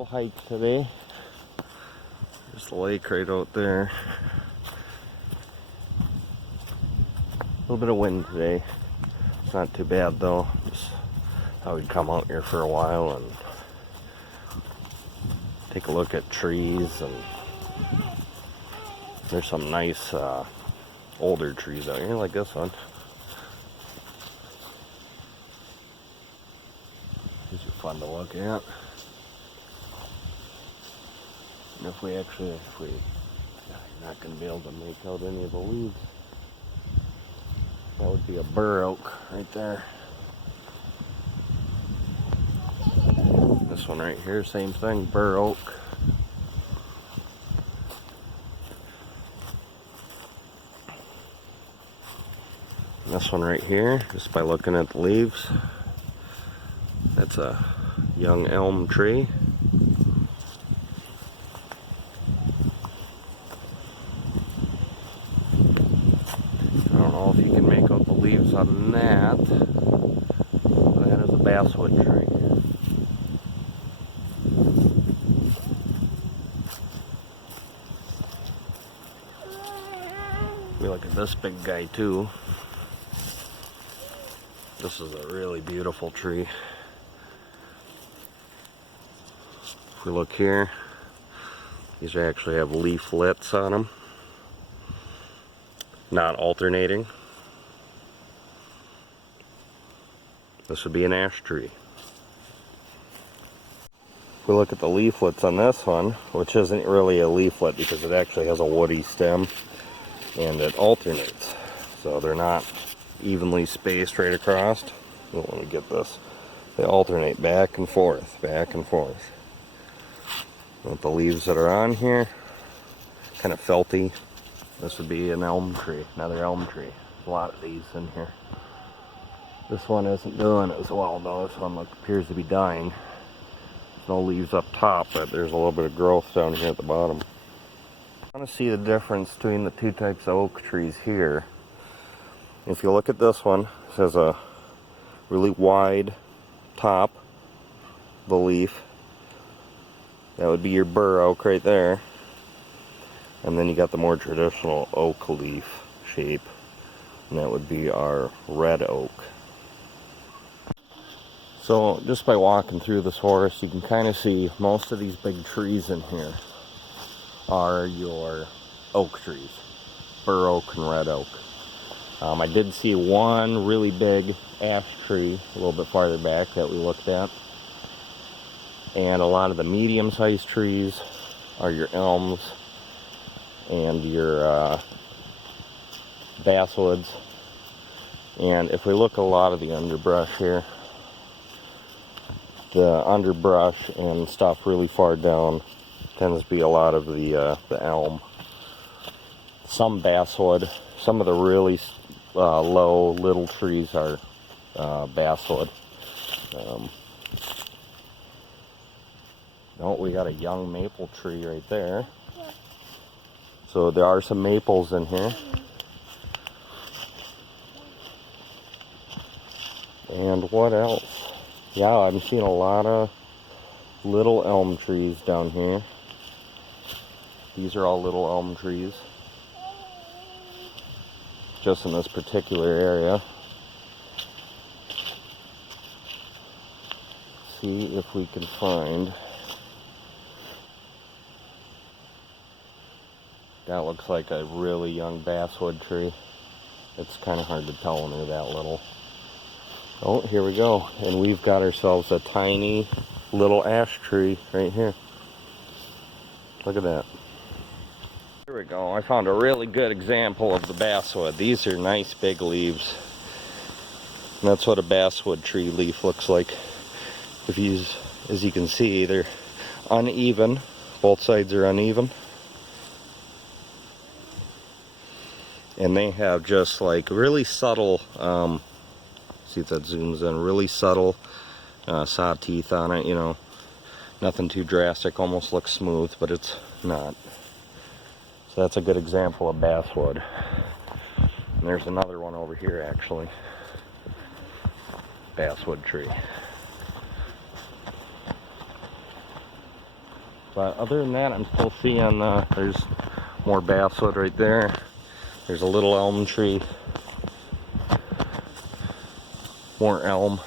little hike today. There's the lake right out there. A little bit of wind today. It's not too bad though. Just thought we'd come out here for a while and take a look at trees. And there's some nice older trees out here like this one. These are fun to look at. And if we're not going to be able to make out any of the leaves, that would be a bur oak right there. This one right here, same thing, bur oak. This one right here, just by looking at the leaves, that's a young elm tree. I don't know if you can make out the leaves on that. That is a basswood tree. We look at this big guy too. This is a really beautiful tree. If we look here, these actually have leaflets on them, not alternating. This would be an ash tree. If we look at the leaflets on this one, which isn't really a leaflet because it actually has a woody stem and it alternates, so they're not evenly spaced right across. Oh, let me get this. They alternate back and forth, back and forth. With the leaves that are on here, kind of felty. This would be an elm tree, another elm tree. A lot of these in here. This one isn't doing as well though. This one appears to be dying. No leaves up top, but there's a little bit of growth down here at the bottom. I want to see the difference between the two types of oak trees here. If you look at this one, it has a really wide top, the leaf. That would be your bur oak right there. And then you got the more traditional oak leaf shape, and that would be our red oak. So just by walking through this forest, you can kind of see most of these big trees in here are your oak trees, bur oak and red oak. I did see one really big ash tree a little bit farther back that we looked at. And a lot of the medium-sized trees are your elms and your basswoods. And if we look at a lot of the underbrush here, the underbrush and stuff really far down tends to be a lot of the elm. Some basswood. Some of the really low little trees are basswood. Oh, we got a young maple tree right there. So there are some maples in here. And what else? Yeah, I'm seeing a lot of little elm trees down here. These are all little elm trees. Just in this particular area. See if we can find. That looks like a really young basswood tree. It's kind of hard to tell when they're that little. Oh, here we go. And we've got ourselves a tiny little ash tree right here. Look at that. Here we go. I found a really good example of the basswood. These are nice big leaves. And that's what a basswood tree leaf looks like. If you, as you can see, they're uneven. Both sides are uneven. And they have just like really subtle, see if that zooms in, really subtle saw teeth on it, you know. Nothing too drastic, almost looks smooth, but it's not. So that's a good example of basswood. And there's another one over here actually. Basswood tree. But other than that, I'm still seeing there's more basswood right there. There's a little elm tree. More elm.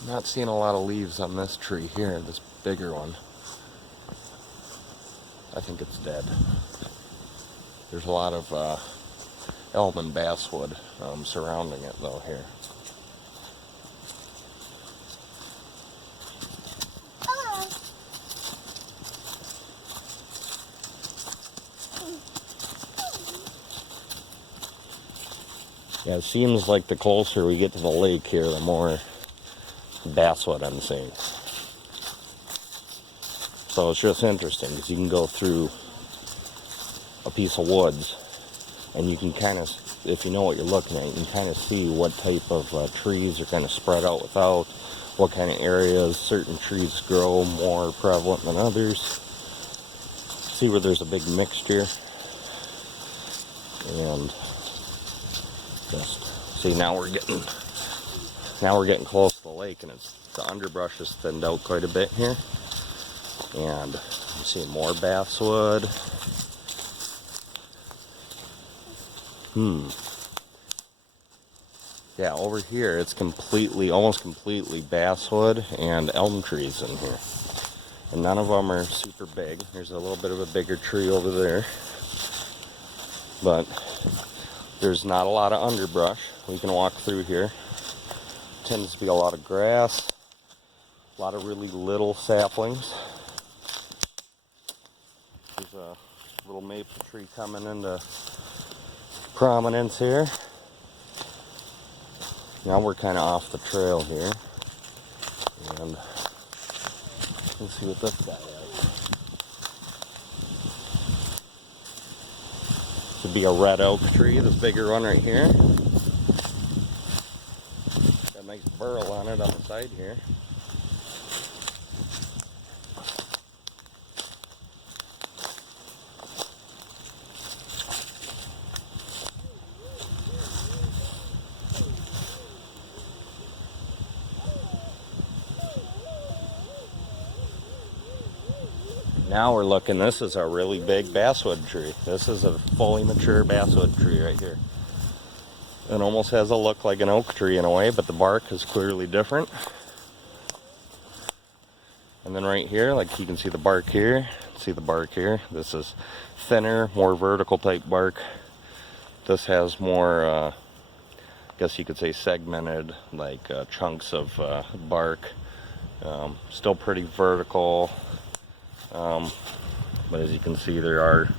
I'm not seeing a lot of leaves on this tree here, this bigger one. I think it's dead. There's a lot of elm and basswood surrounding it though here. Yeah, it seems like the closer we get to the lake here, the more basswood I'm seeing. So it's just interesting because you can go through a piece of woods and you can kind of, if you know what you're looking at, you can kind of see what type of trees are kind of spread out without, what kind of areas certain trees grow more prevalent than others. See where there's a big mixture. And just see, now we're getting close to the lake, and the underbrush has thinned out quite a bit here. And I'm seeing more basswood. Yeah, over here it's almost completely basswood and elm trees in here. And none of them are super big. There's a little bit of a bigger tree over there. But there's not a lot of underbrush. We can walk through here. Tends to be a lot of grass. A lot of really little saplings. There's a little maple tree coming into prominence here. Now we're kind of off the trail here. And let's see what this guy has. Should be a red oak tree, this bigger one right here. Got a nice burl on it on the side here. Now we're looking, this is a really big basswood tree. This is a fully mature basswood tree right here. It almost has a look like an oak tree in a way, but the bark is clearly different. And then right here, like you can see the bark here, see the bark here. This is thinner, more vertical type bark. This has more, I guess you could say segmented, like chunks of bark. Still pretty vertical. But as you can see, there are,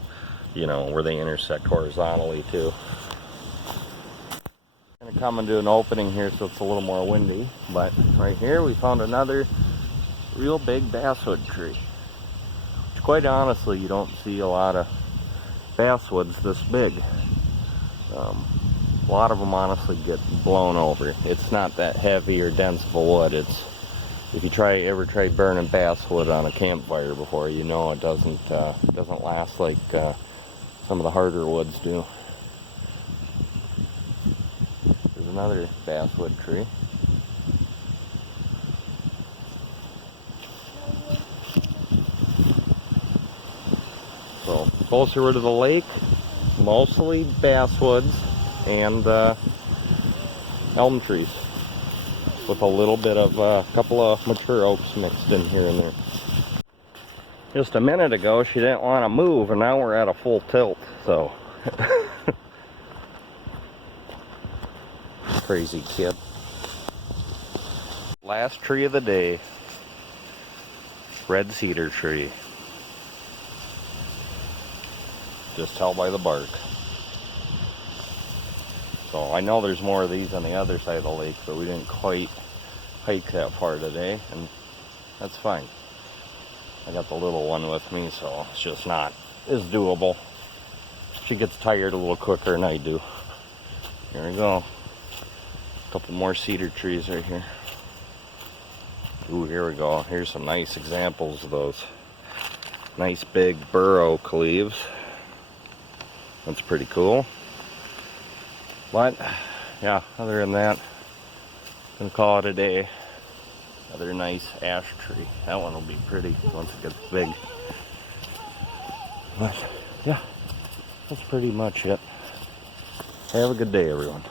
where they intersect horizontally too. I'm going to come into an opening here so it's a little more windy, but right here we found another real big basswood tree. Which, quite honestly, you don't see a lot of basswoods this big. A lot of them honestly get blown over. It's not that heavy or dense of a wood. If you ever try burning basswood on a campfire before, you know it doesn't last like some of the harder woods do. There's another basswood tree. So closer we're to the lake, mostly basswoods and elm trees, with a little bit of a couple of mature oaks mixed in here and there. Just a minute ago she didn't want to move, and now we're at a full tilt, so crazy kid. Last tree of the day, red cedar tree. Just tell by the bark. So I know there's more of these on the other side of the lake, but we didn't quite hike that far today, and that's fine. I got the little one with me, so it's just not as doable. She gets tired a little quicker than I do. Here we go. A couple more cedar trees right here. Ooh, here we go. Here's some nice examples of those Nice big bur oak leaves. That's pretty cool. But yeah, other than that, I'm gonna call it a day. Another nice ash tree. That one will be pretty once it gets big. But yeah, that's pretty much it. Have a good day, everyone.